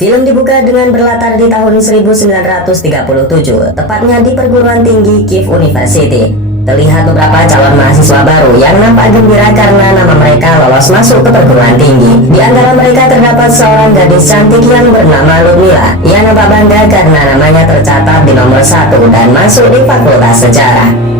Film dibuka dengan berlatar di tahun 1937, tepatnya di perguruan tinggi Kiev University. Terlihat beberapa calon mahasiswa baru yang nampak gembira karena nama mereka lolos masuk ke perguruan tinggi. Di antara mereka terdapat seorang gadis cantik yang bernama Ludmila. Ia nampak bangga karena namanya tercatat di nomor 1 dan masuk di Fakultas Sejarah.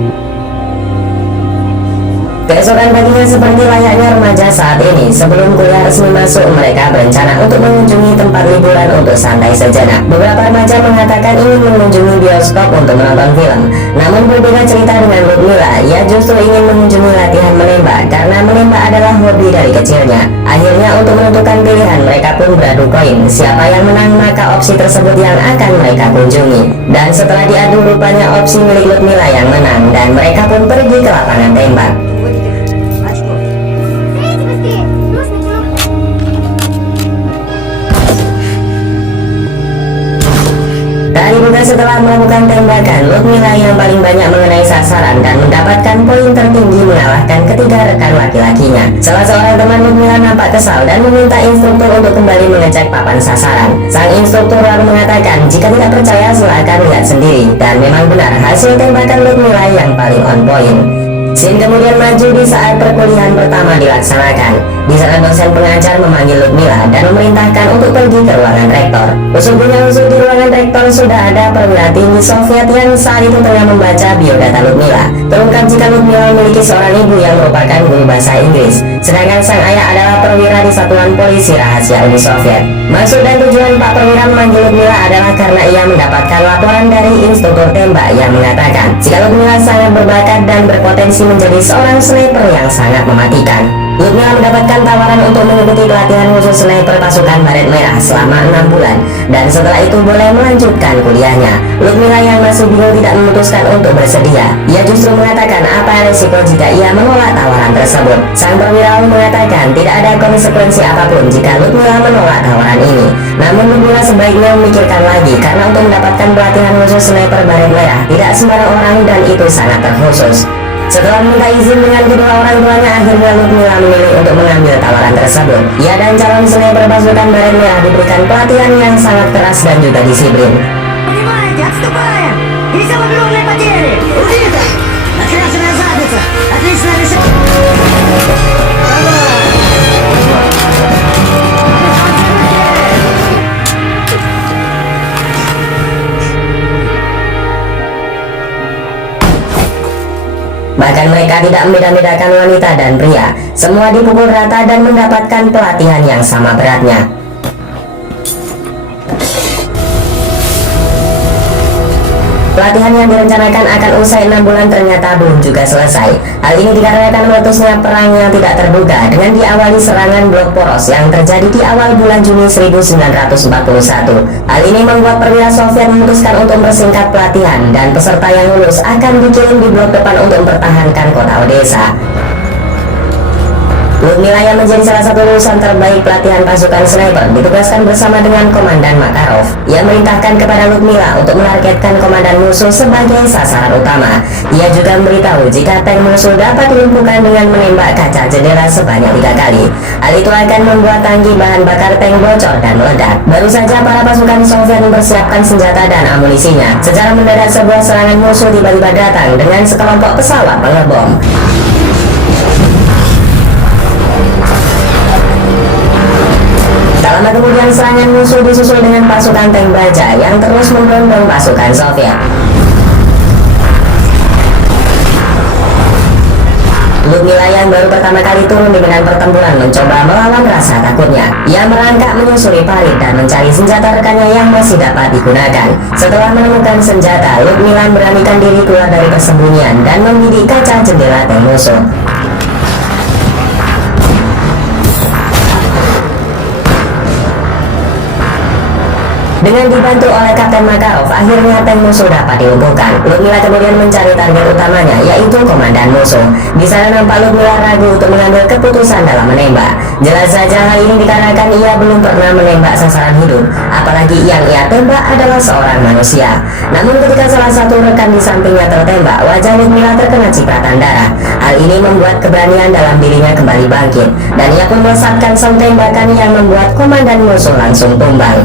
Keesokan paginya seperti layaknya remaja saat ini, sebelum kuliah resmi masuk, mereka berencana untuk mengunjungi tempat liburan untuk santai sejenak. Beberapa remaja mengatakan ingin mengunjungi bioskop untuk menonton film. Namun berbeda cerita dengan Ludmila, ia justru ingin mengunjungi latihan menembak karena menembak adalah hobi dari kecilnya. Akhirnya untuk menentukan pilihan, mereka pun beradu koin. Siapa yang menang maka opsi tersebut yang akan mereka kunjungi. Dan setelah diadu, rupanya opsi milik Ludmila yang menang dan mereka pun pergi ke lapangan tembak. Tak dibuka setelah melakukan tembakan, Ludmila yang paling banyak mengenai sasaran dan mendapatkan poin tertinggi mengalahkan ketiga rekan laki-lakinya. Salah seorang teman Ludmila nampak kesal dan meminta instruktur untuk kembali mengecek papan sasaran. Sang instruktur lalu mengatakan jika tidak percaya silakan lihat sendiri, dan memang benar hasil tembakan Ludmila yang paling on point. Scene kemudian maju di saat perkuliahan pertama dilaksanakan. Di sana dosen pengajar memanggil Ludmila dan memerintahkan untuk pergi ke ruangan rektor. Usut-punya usut di ruangan rektor sudah ada perwira tinggi Soviet yang saat itu tengah membaca biodata Ludmila. Terungkap jika Ludmila memiliki seorang ibu yang merupakan guru bahasa Inggris, sedangkan sang ayah adalah perwira di Satuan Polisi Rahasia Uni Soviet. Maksud dan tujuan Pak Perwira memanggil Ludmila adalah karena ia mendapatkan laporan dari instruktur tembak yang mengatakan jika Ludmila sangat berbakat dan berpotensi menjadi seorang sniper yang sangat mematikan. Ludmila mendapatkan tawaran untuk mengikuti pelatihan khusus sniper pasukan Baret Merah selama 6 bulan dan setelah itu boleh melanjutkan kuliahnya. Ludmila yang masih bingung tidak memutuskan untuk bersedia. Ia justru mengatakan apa resiko jika ia menolak tawaran tersebut. Sang perwira mengatakan tidak ada konsekuensi apapun jika Ludmila menolak tawaran ini. Namun Ludmila sebaiknya memikirkan lagi karena untuk mendapatkan pelatihan khusus sniper Baret Merah tidak sembarang orang dan itu sangat terkhusus. Setelah meminta izin dengan kedua orang tuanya, akhirnya Ludmila memilih untuk mengambil tawaran tersebut. Ia dan calon sniper pasukan Baret Merah diberikan pelatihan yang sangat keras dan juga disiplin. Понимаете, отступаем! Несем огромные потери! Убито! Накрашенная задница! Отличное решение! Bahkan mereka tidak membeda-bedakan wanita dan pria. Semua dipukul rata dan mendapatkan pelatihan yang sama beratnya. Pelatihan yang direncanakan akan usai 6 bulan ternyata belum juga selesai. Hal ini dikarenakan meletusnya perang yang tidak terduga dengan diawali serangan blok poros yang terjadi di awal bulan Juni 1941. Hal ini membuat perwira Soviet memutuskan untuk mempersingkat pelatihan dan peserta yang lulus akan dikirim di blok depan untuk mempertahankan kota Odessa. Ludmila yang menjadi salah satu lulusan terbaik pelatihan pasukan sniper ditugaskan bersama dengan Komandan Makarov. Ia merintahkan kepada Ludmila untuk menargetkan komandan musuh sebagai sasaran utama. Ia juga memberitahu jika tank musuh dapat dilumpuhkan dengan menembak kaca jendela sebanyak 3 kali. Hal itu akan membuat tangki bahan bakar tank bocor dan meledak. Baru saja para pasukan Soviet mempersiapkan senjata dan amunisinya, secara mendadak sebuah serangan musuh tiba-tiba datang dengan sekelompok pesawat pengebom. Tak lama kemudian serangan musuh disusul dengan pasukan tank baja yang terus memberondong pasukan Soviet. Ludmila yang baru pertama kali turun di medan pertempuran mencoba melawan rasa takutnya. Ia merangkak menyusuri parit dan mencari senjata rekannya yang masih dapat digunakan. Setelah menemukan senjata, Ludmila beranikan diri keluar dari persembunyian dan membidik kaca jendela tank musuh. Dengan dibantu oleh Kapten Makarov, akhirnya tank musuh dapat dilumpuhkan. Ludmila kemudian mencari target utamanya, yaitu komandan musuh. Di sana nampak Ludmila ragu untuk mengambil keputusan dalam menembak. Jelas saja hal ini dikarenakan ia belum pernah menembak sasaran hidup, apalagi yang ia tembak adalah seorang manusia. Namun ketika salah satu rekan di sampingnya tertembak, wajah Ludmila terkena cipratan darah. Hal ini membuat keberanian dalam dirinya kembali bangkit, dan ia pun melesatkan sang tembakan yang membuat komandan musuh langsung tumbang.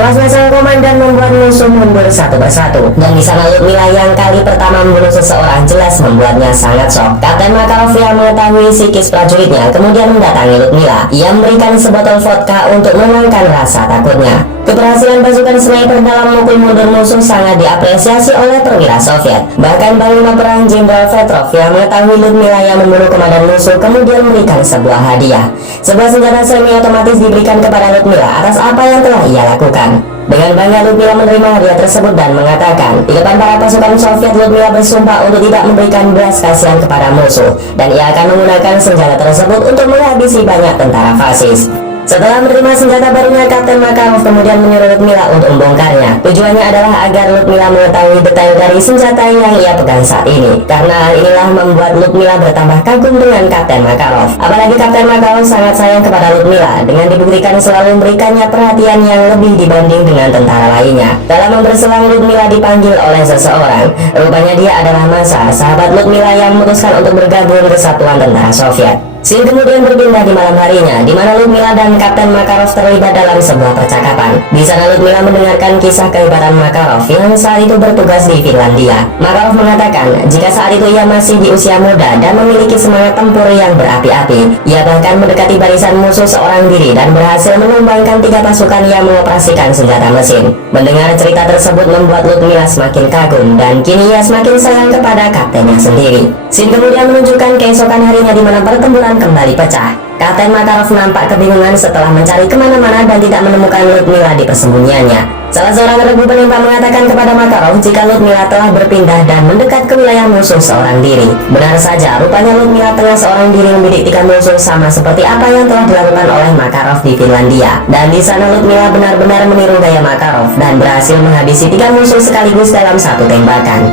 Tewasnya sang komandan membuat musuh mundur satu persatu, dan di sana Ludmila yang kali pertama membunuh seseorang jelas membuatnya sangat shock. Kapten Makarov yang mengetahui psikis prajuritnya kemudian mendatangi Ludmila. Ia memberikan sebotol vodka untuk menenangkan rasa takutnya. Keberhasilan pasukan sniper dalam memukul mundur musuh sangat diapresiasi oleh perwira Soviet. Bahkan panglima perang Jenderal Petrov yang mengetahui Ludmila yang membunuh komandan musuh kemudian memberikan sebuah hadiah. Sebuah senjata semi otomatis diberikan kepada Ludmila atas apa yang telah ia lakukan. Dengan bangga Ludmila menerima hadiah tersebut dan mengatakan, di depan para pasukan Soviet Ludmila bersumpah untuk tidak memberikan belas kasihan kepada musuh, dan ia akan menggunakan senjata tersebut untuk menghabisi banyak tentara fasis. Setelah menerima senjata barunya, Kapten Makarov kemudian menyuruh Ludmila untuk membongkarnya. Tujuannya adalah agar Ludmila mengetahui detail dari senjata yang ia pegang saat ini. Karena hal inilah membuat Ludmila bertambah kagum dengan Kapten Makarov. Apalagi Kapten Makarov sangat sayang kepada Ludmila, dengan dibuktikan selalu memberikannya perhatian yang lebih dibanding dengan tentara lainnya. Dalam memberselang, Ludmila dipanggil oleh seseorang. Rupanya dia adalah Masa, sahabat Ludmila yang memutuskan untuk bergabung ke Satuan Tentara Soviet. Scene kemudian berpindah di malam harinya, di mana Ludmila dan Kapten Makarov terlibat dalam sebuah percakapan. Di sana Ludmila mendengarkan kisah kehebatan Makarov yang saat itu bertugas di Finlandia. Makarov mengatakan jika saat itu ia masih di usia muda dan memiliki semangat tempur yang berapi-api. Ia bahkan mendekati barisan musuh seorang diri dan berhasil menumbangkan 3 pasukan yang mengoperasikan senjata mesin. Mendengar cerita tersebut membuat Ludmila semakin kagum dan kini ia semakin sayang kepada kaptennya sendiri. Scene kemudian menunjukkan keesokan harinya di mana pertempuran kembali pecah. Kapten Makarov nampak kebingungan setelah mencari kemana-mana dan tidak menemukan Ludmila di persembunyiannya. Salah seorang regu penembak mengatakan kepada Makarov jika Ludmila telah berpindah dan mendekat ke wilayah musuh seorang diri. Benar saja, rupanya Ludmila tengah seorang diri membidik 3 musuh sama seperti apa yang telah dilakukan oleh Makarov di Finlandia. Dan di sana Ludmila benar-benar meniru gaya Makarov dan berhasil menghabisi 3 musuh sekaligus dalam satu tembakan.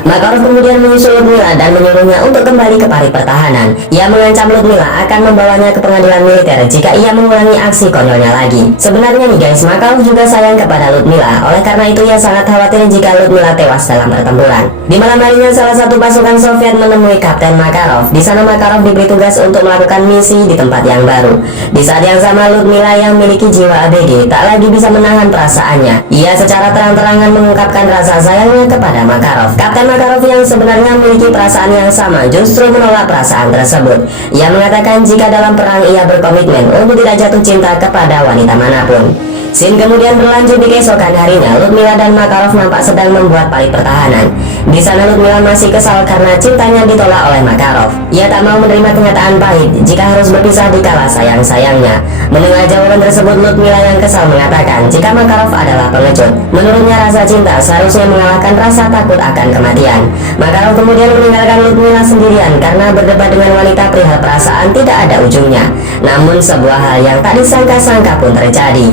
Makarov kemudian menyusul Ludmila dan menyuruhnya untuk kembali ke parit pertahanan. Ia mengancam Ludmila akan membawanya ke pengadilan militer jika ia mengulangi aksi konyolnya lagi. Sebenarnya nih guys, Makarov juga sayang kepada Ludmila. Oleh karena itu ia sangat khawatir jika Ludmila tewas dalam pertempuran. Di malam harinya salah satu pasukan Soviet menemui Kapten Makarov. Di sana Makarov diberi tugas untuk melakukan misi di tempat yang baru. Di saat yang sama Ludmila yang memiliki jiwa ABG tak lagi bisa menahan perasaannya. Ia secara terang-terangan mengungkapkan rasa sayangnya kepada Makarov. Kapten Makarov yang sebenarnya memiliki perasaan yang sama justru menolak perasaan tersebut. Ia mengatakan jika dalam perang ia berkomitmen untuk tidak jatuh cinta kepada wanita manapun. Scene kemudian berlanjut di keesokan harinya. Ludmila dan Makarov nampak sedang membuat parit pertahanan. Di sana Ludmila masih kesal karena cintanya ditolak oleh Makarov. Ia tak mau menerima kenyataan pahit jika harus berpisah di kala sayang-sayangnya. Mendengar jawaban tersebut, Ludmila yang kesal mengatakan jika Makarov adalah pengecut. Menurutnya rasa cinta seharusnya mengalahkan rasa takut akan kematian. Makarov kemudian meninggalkan Ludmila sendirian karena berdebat dengan wanita perihal perasaan tidak ada ujungnya. Namun sebuah hal yang tak disangka-sangka pun terjadi.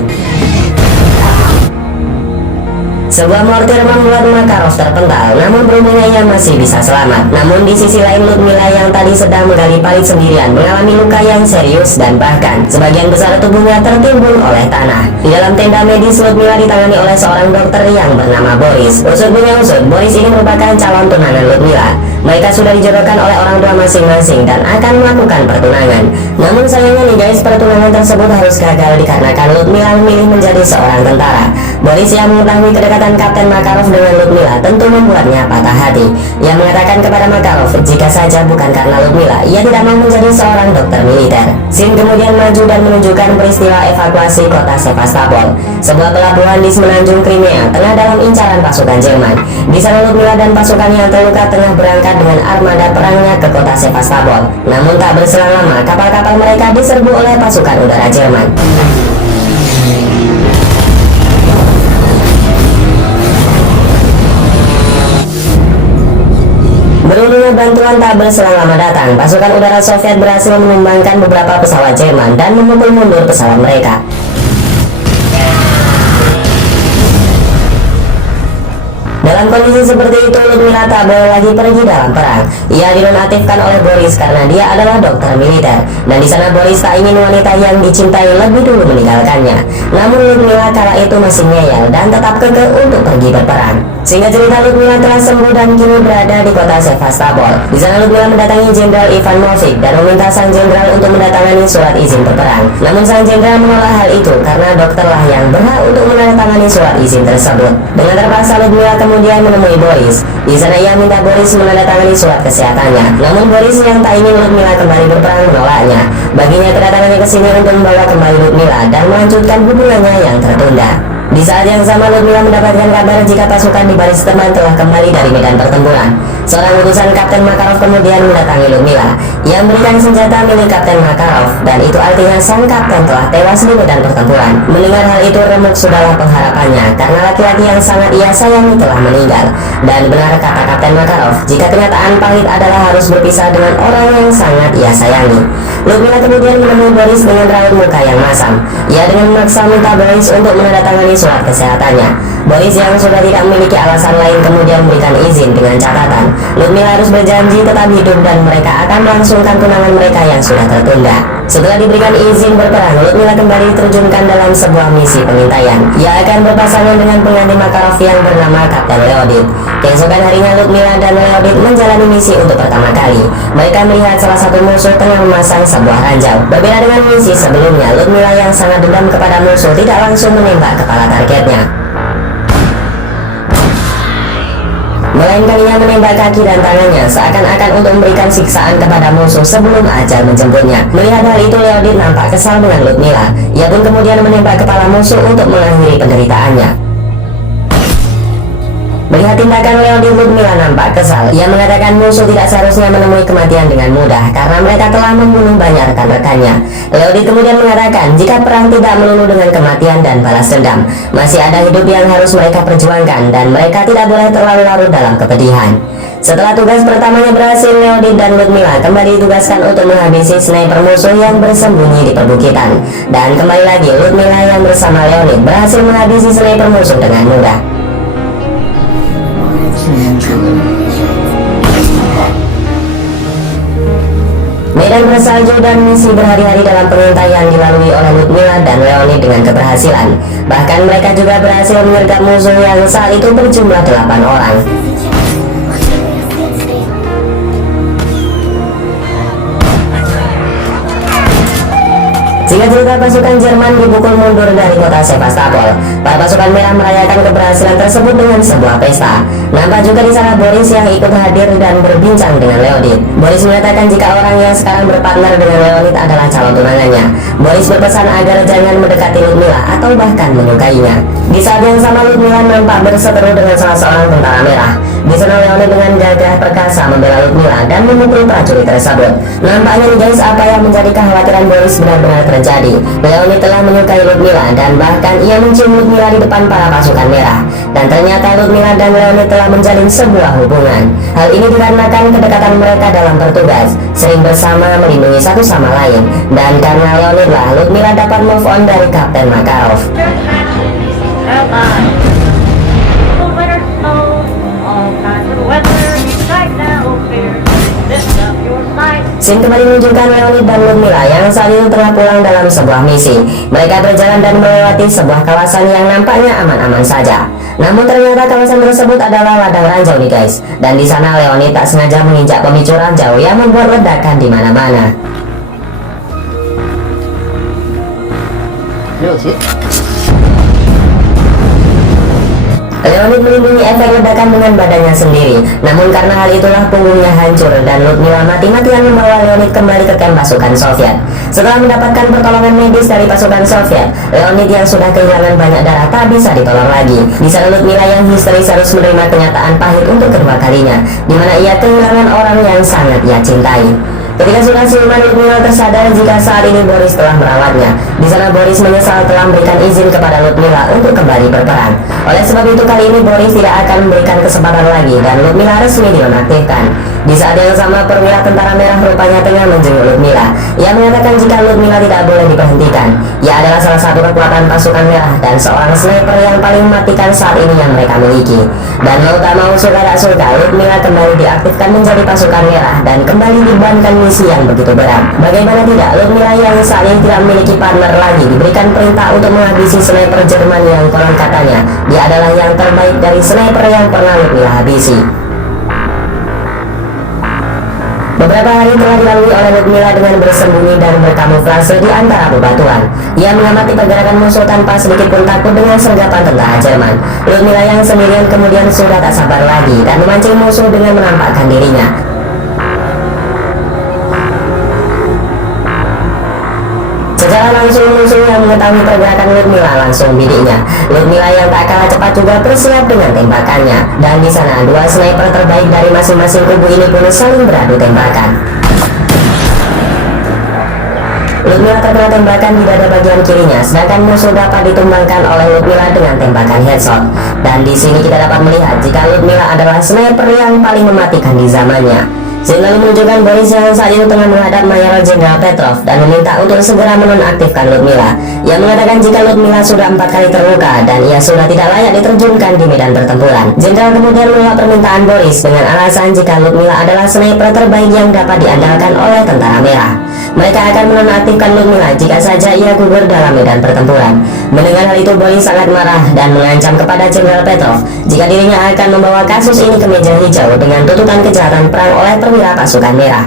Sebuah mortir membuat Makarov terpental, namun beruntungnya ia masih bisa selamat. Namun di sisi lain Ludmila yang tadi sedang menggali parit sendirian mengalami luka yang serius dan bahkan sebagian besar tubuhnya tertimbun oleh tanah. Di dalam tenda medis Ludmila ditangani oleh seorang dokter yang bernama Boris. Usut punya usut, Boris ini merupakan calon tunangan Ludmila. Mereka sudah dijodohkan oleh orang tua masing-masing dan akan melakukan pertunangan. Namun sayangnya nih guys, pertunangan tersebut harus gagal dikarenakan Ludmila memilih menjadi seorang tentara. Boris yang mengetahui kedekatan Kapten Makarov dengan Ludmila tentu membuatnya patah hati. Ia mengatakan kepada Makarov jika saja bukan karena Ludmila, ia tidak mau menjadi seorang dokter militer. Scene kemudian maju dan menunjukkan peristiwa evakuasi kota Sevastopol, sebuah pelabuhan di semenanjung Crimea tengah dalam incaran pasukan Jerman. Di sana Ludmila dan pasukan yang terluka tengah berangkat dengan armada perangnya ke kota Sevastopol. Namun tak berselang lama, kapal-kapal mereka diserbu oleh pasukan udara Jerman. Beruntungnya bantuan tak berselang lama datang. Pasukan udara Soviet berhasil menumbangkan beberapa pesawat Jerman dan memukul mundur pesawat mereka. Dalam kondisi seperti itu, Ludmila tak boleh lagi pergi dalam perang. Ia dinonaktifkan oleh Boris karena dia adalah dokter militer. Dan di sana Boris tak ingin wanita yang dicintai lebih dulu meninggalkannya. Namun Ludmila kala itu masih ngeyel dan tetap kekeh untuk pergi berperang. Singkat cerita, Ludmila telah sembuh dan kini berada di kota Sevastopol. Di sana Ludmila mendatangi Jenderal Ivanovic dan meminta sang jenderal untuk menandatangani surat izin berperang. Namun sang jenderal menolak hal itu karena dokterlah yang berhak untuk menandatangani surat izin tersebut. Dengan terpaksa Ludmila kemudian menemui Boris. Di sana ia minta Boris menandatangani surat kesehatannya. Namun Boris yang tak ingin Ludmila kembali berperang menolaknya. Baginya kedatangannya ke sini untuk membawa kembali Ludmila dan melanjutkan hubungannya yang tertunda. Di saat yang sama Ludmila mendapatkan kabar jika pasukan di baris teman telah kembali dari medan pertempuran. Seorang utusan Kapten Makarov kemudian mendatangi Ludmila. Ia memberikan senjata milik Kapten Makarov dan itu artinya sang kapten telah tewas di medan pertempuran. Mendengar hal itu remuk sudahlah pengharapannya karena laki-laki yang sangat ia sayangi telah meninggal. Dan benar kata Kapten Makarov, jika kenyataan pahit adalah harus berpisah dengan orang yang sangat ia sayangi. Ludmila kemudian menemui Boris dengan raut muka yang masam. Ia dengan memaksa minta Boris untuk menandatangani surat kesehatannya. Boris yang sudah tidak memiliki alasan lain kemudian memberikan izin dengan catatan Ludmila harus berjanji tetap hidup dan mereka akan melangsungkan tunangan mereka yang sudah tertunda. Setelah diberikan izin berperang, Ludmila kembali diterjunkan dalam sebuah misi pengintaian. Ia akan berpasangan dengan pengganti Makarov yang bernama Kapten Leodid. Keesokan harinya Ludmila dan Leodid menjalani misi untuk pertama kali. Mereka melihat salah satu musuh tengah memasang sebuah ranjau. Berbeda dengan misi sebelumnya, Ludmila yang sangat dendam kepada musuh tidak langsung menembak kepala targetnya, melainkan ia menembak kaki dan tangannya seakan-akan untuk memberikan siksaan kepada musuh sebelum ajal menjemputnya. Melihat hal itu, Leodid nampak kesal dengan Ludmila. Ia pun kemudian menembak kepala musuh untuk mengakhiri penderitaannya. Melihat tindakan Leodid, Ludmila nampak kesal. Ia mengatakan musuh tidak seharusnya menemui kematian dengan mudah karena mereka telah membunuh banyak rekan-rekannya. Leodid kemudian mengatakan jika perang tidak melulu dengan kematian dan balas dendam, masih ada hidup yang harus mereka perjuangkan dan mereka tidak boleh terlalu larut dalam kepedihan. Setelah tugas pertamanya berhasil, Leodid dan Ludmila kembali ditugaskan untuk menghabisi sniper musuh yang bersembunyi di perbukitan. Dan kembali lagi Ludmila yang bersama Leonid berhasil menghabisi sniper musuh dengan mudah. Medan bersalju dan misi berhari-hari dalam pengintaian dilalui oleh Ludmila dan Leonid dengan keberhasilan. Bahkan mereka juga berhasil menyergap musuh yang saat itu berjumlah 8 orang. Singkat cerita, pasukan Jerman dipukul mundur dari kota Sevastopol. Para pasukan merah merayakan keberhasilan tersebut dengan sebuah pesta. Nampak juga di sana Boris yang ikut hadir dan berbincang dengan Leonid. Boris mengatakan jika orang yang sekarang berpartner dengan Leonid adalah calon tunangannya. Boris berpesan agar jangan mendekati Ludmila atau bahkan menyukainya. Di saat yang sama Ludmila nampak berseteru dengan salah seorang tentara merah. Di sana Leonid dengan gagah perkasa membela Ludmila dan memukul prajurit tersebut. Nampaknya nih guys, apa yang menjadi kekhawatiran Boris benar-benar terjadi. Leonid telah menyukai Ludmila dan bahkan ia mencium Ludmila di depan para pasukan merah. Dan ternyata Ludmila dan Leonid telah menjalin sebuah hubungan. Hal ini dikarenakan kedekatan mereka dalam bertugas, sering bersama melindungi satu sama lain. Dan karena Leonid lah Ludmila dapat move on dari Kapten Makarov. Scene kembali menunjukkan Leonid dan Ludmila yang saat itu tengah pulang dalam sebuah misi. Mereka berjalan dan melewati sebuah kawasan yang nampaknya aman-aman saja. Namun ternyata kawasan tersebut adalah ladang ranjau nih guys. Dan di sana Leonid tak sengaja menginjak pemicu ranjau yang membuat ledakan di mana-mana. Leonid melindungi efek ledakan dengan badannya sendiri. Namun karena hal itulah punggungnya hancur dan Ludmila mati-matian membawa Leonid kembali ke kamp pasukan Soviet. Setelah mendapatkan pertolongan medis dari pasukan Soviet, Leonid yang sudah kehilangan banyak darah tak bisa ditolong lagi. Di sana Ludmila yang histeris harus menerima kenyataan pahit untuk kedua kalinya, di mana ia kehilangan orang yang sangat ia cintai. Ketika sudah siuman, Ludmila tersadar jika saat ini Boris telah merawatnya. Di sana Boris menyesal telah memberikan izin kepada Ludmila untuk kembali berperang. Oleh sebab itu kali ini Boris tidak akan memberikan kesempatan lagi dan Ludmila resmi dinonaktifkan. Di saat yang sama, perwira tentara merah rupanya tengah menjenguk Ludmila. Ia mengatakan jika Ludmila tidak boleh diberhentikan. Ia adalah salah satu kekuatan pasukan merah dan seorang sniper yang paling mematikan saat ini yang mereka miliki. Dan mau tak mau, suka tak suka, Ludmila kembali diaktifkan menjadi pasukan merah dan kembali dibebankan misi yang begitu berat. Bagaimana tidak, Ludmila yang saat ini tidak memiliki partner lagi diberikan perintah untuk menghabisi sniper Jerman yang konon katanya dia adalah yang terbaik dari sniper yang pernah Ludmila habisi. Beberapa hari telah dilalui oleh Ludmila dengan bersembunyi dan berkamuflase di antara bebatuan. Ia mengamati pergerakan musuh tanpa sedikit pun takut dengan sergapan tentara Jerman. Ludmila yang sendirian kemudian sudah tak sabar lagi dan memancing musuh dengan menampakkan dirinya. Secara langsung musuh yang mengetahui pergerakan Ludmila langsung bidiknya. Ludmila yang tak kalah cepat juga bersiap dengan tembakannya. Dan di sana dua sniper terbaik dari masing-masing kubu ini pun saling beradu tembakan. Ludmila terkena tembakan di dada bagian kirinya, sedangkan musuh dapat ditumbangkan oleh Ludmila dengan tembakan headshot. Dan di sini kita dapat melihat jika Ludmila adalah sniper yang paling mematikan di zamannya. Zin lalu menunjukkan Boris yang saat itu tengah menghadap Mayor Jenderal Petrov dan meminta untuk segera menonaktifkan Ludmila. Ia mengatakan jika Ludmila sudah 4 kali terluka dan ia sudah tidak layak diterjunkan di medan pertempuran. Jenderal kemudian menolak permintaan Boris dengan alasan jika Ludmila adalah sniper terbaik yang dapat diandalkan oleh tentara merah. Mereka akan menonaktifkan Ludmila jika saja ia gugur dalam medan pertempuran. Mendengar hal itu, Boris sangat marah dan mengancam kepada Jenderal Petrov jika dirinya akan membawa kasus ini ke meja hijau dengan tuntutan kejahatan perang oleh perwira pasukan merah.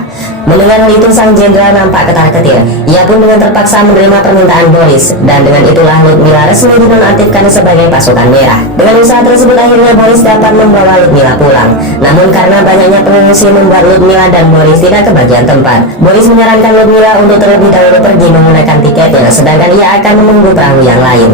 Mendengar hal itu, sang jenderal nampak ketar-ketir. Ia pun dengan terpaksa menerima permintaan Boris dan dengan itulah Ludmila resmi dinonaktifkan sebagai pasukan merah. Dengan usaha tersebut akhirnya Boris dapat membawa Ludmila pulang. Namun karena banyaknya pengungsi membuat Ludmila dan Boris tidak kebagian tempat. Boris menyarankan Ludmila untuk terlebih dahulu pergi menggunakan tiketnya, sedangkan ia akan menunggu perahu yang lain.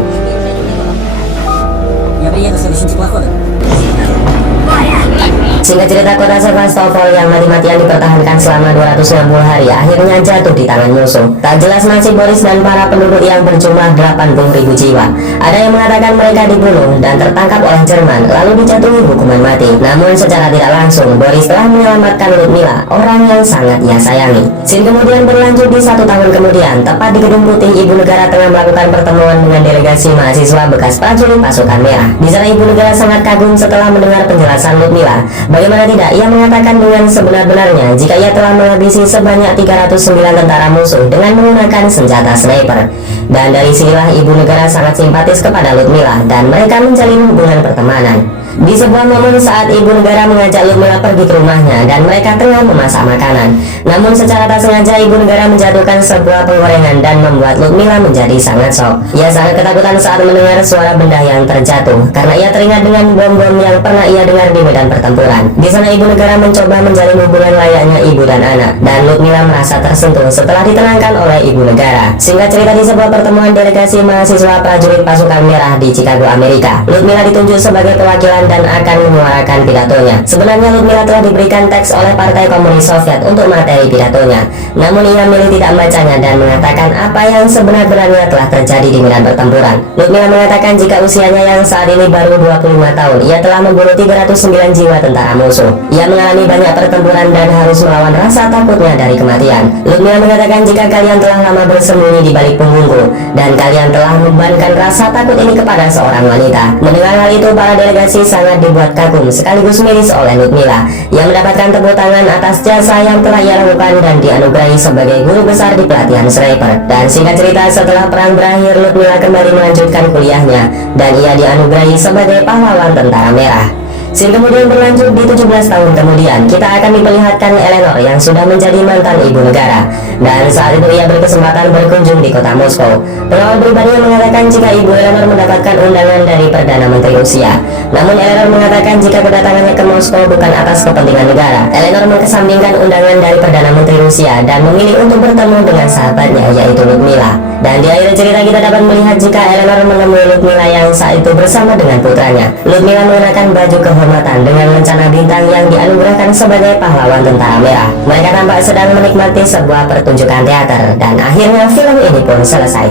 Singkat cerita, kota Sevastopol yang mati-matian dipertahankan selama 260 hari akhirnya jatuh di tangan musuh. Tak jelas nasib Boris dan para penduduk yang berjumlah 80.000 jiwa. Ada yang mengatakan mereka dibunuh dan tertangkap oleh Jerman lalu dijatuhi hukuman mati. Namun secara tidak langsung Boris telah menyelamatkan Ludmila, orang yang sangat ia sayangi. Scene kemudian berlanjut di 1 tahun kemudian, tepat di Gedung Putih, Ibu Negara tengah melakukan pertemuan dengan delegasi mahasiswa bekas prajurit pasukan merah. Di sana Ibu Negara sangat kagum setelah mendengar penjelasan Ludmila. Bagaimana tidak, ia mengatakan dengan sebenar-benarnya jika ia telah menghabisi sebanyak 309 tentara musuh dengan menggunakan senjata sniper. Dan dari sinilah Ibu Negara sangat simpatis kepada Ludmila dan mereka menjalin hubungan pertemanan. Di sebuah momen saat Ibu Negara mengajak Ludmila pergi ke rumahnya dan mereka tengah memasak makanan. Namun secara tak sengaja Ibu Negara menjatuhkan sebuah penggorengan dan membuat Ludmila menjadi sangat shock. Ia sangat ketakutan saat mendengar suara benda yang terjatuh karena ia teringat dengan bom-bom yang pernah ia dengar di medan pertempuran. Di sana Ibu Negara mencoba menjalin hubungan layaknya ibu dan anak, dan Ludmila merasa tersentuh setelah ditenangkan oleh Ibu Negara. Singkat cerita, di sebuah pertemuan delegasi mahasiswa prajurit pasukan merah di Chicago, Amerika, Ludmila ditunjuk sebagai perwakilan dan akan menyuarakan pidatonya. Sebenarnya Ludmila telah diberikan teks oleh Partai Komunis Soviet untuk materi pidatonya. Namun ia milih tidak membacanya dan mengatakan apa yang sebenar-benarnya telah terjadi di medan pertempuran. Ludmila mengatakan jika usianya yang saat ini baru 25 tahun, ia telah membunuh 309 jiwa tentara musuh. Ia mengalami banyak pertempuran dan harus melawan rasa takutnya dari kematian. Ludmila mengatakan jika kalian telah lama bersembunyi di balik punggungku dan kalian telah membebankan rasa takut ini kepada seorang wanita. Mendengar hal itu, para delegasi sangat dibuat kagum sekaligus miris oleh Ludmila yang mendapatkan tepuk tangan atas jasa yang telah ia lakukan dan dianugerahi sebagai guru besar di pelatihan sniper. Dan singkat cerita, setelah perang berakhir, Ludmila kembali melanjutkan kuliahnya dan ia dianugerahi sebagai pahlawan tentara merah. Scene kemudian berlanjut di 17 tahun kemudian, kita akan diperlihatkan Eleanor yang sudah menjadi mantan ibu negara. Dan saat itu ia berkesempatan berkunjung di kota Moskow. Pengawal pribadinya mengatakan jika ibu Eleanor mendapatkan undangan dari Perdana Menteri Rusia. Namun Eleanor mengatakan jika kedatangannya ke Moskow bukan atas kepentingan negara. Eleanor mengesampingkan undangan dari Perdana Menteri Rusia dan memilih untuk bertemu dengan sahabatnya yaitu Ludmila. Dan di akhir cerita kita dapat melihat jika Eleanor menemui Ludmila yang saat itu bersama dengan putranya. Ludmila mengenakan baju kehormatan dengan lencana bintang yang dianugerahkan sebagai pahlawan tentara merah. Mereka tampak sedang menikmati sebuah pertunjukan teater dan akhirnya film ini pun selesai.